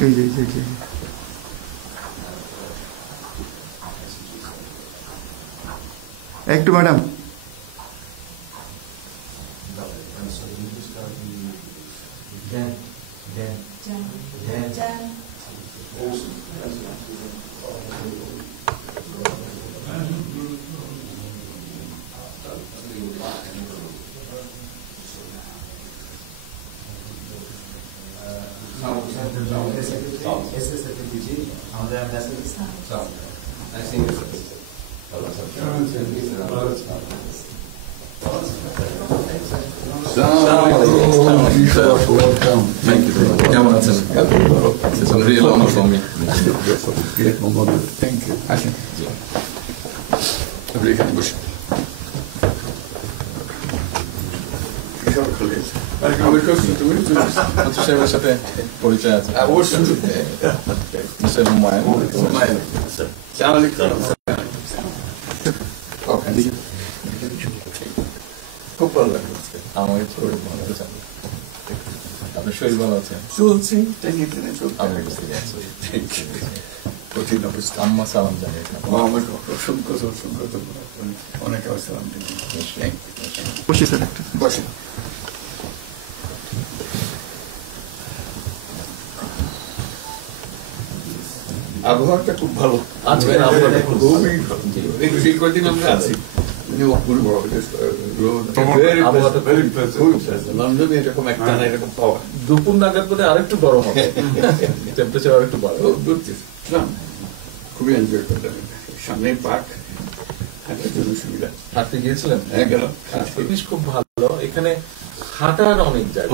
এই যে এই যে একটু ম্যাডাম Thank you. কেমন আছেন? It's a real honor for me. Thank you আসেন আপনি এখানে বসে সাহেবের সাথে পরিচয় আছে মিস্টার হুমায়ুন খুব ভালো লাগলো আমাকে শরীর ভালো আছে আপনার শরীর ভালো আছে চলছি টেনে টেনে চলছে আমি বুঝতে পারছি কঠিন অবস্থা আম্মা সালাম জানিয়ে আমাকে অসংখ্য অনেক সালাম বসে স্যার একটা বসে আবহাওয়াটা খুব ভালো আজকে খুবই কদিন আমরা আছি লন্ডনে এরকম একটা এরকম পাওয়া দুপুর নাগাদ বোধহয় আরেকটু গরম হবে টেম্পারেচার আরেকটু বাড়বে খুবই এনজয় করলাম সামনে পার্ক হাঁটার জন্য সুবিধা হাঁটতে গিয়েছিলেন গেলাম জিনিস খুব ভালো এখানে হাঁটার অনেক জায়গা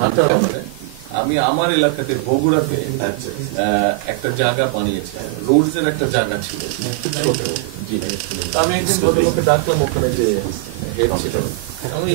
হাঁটার অনেক আমি আমার এলাকাতে বগুড়াতে একটা জায়গা বানিয়েছি রোডস এর একটা জায়গা ছিল ছোট জি আমি একদিন ভদ্রলোককে ডাকলাম ওখানে যে হেড ছিল আমি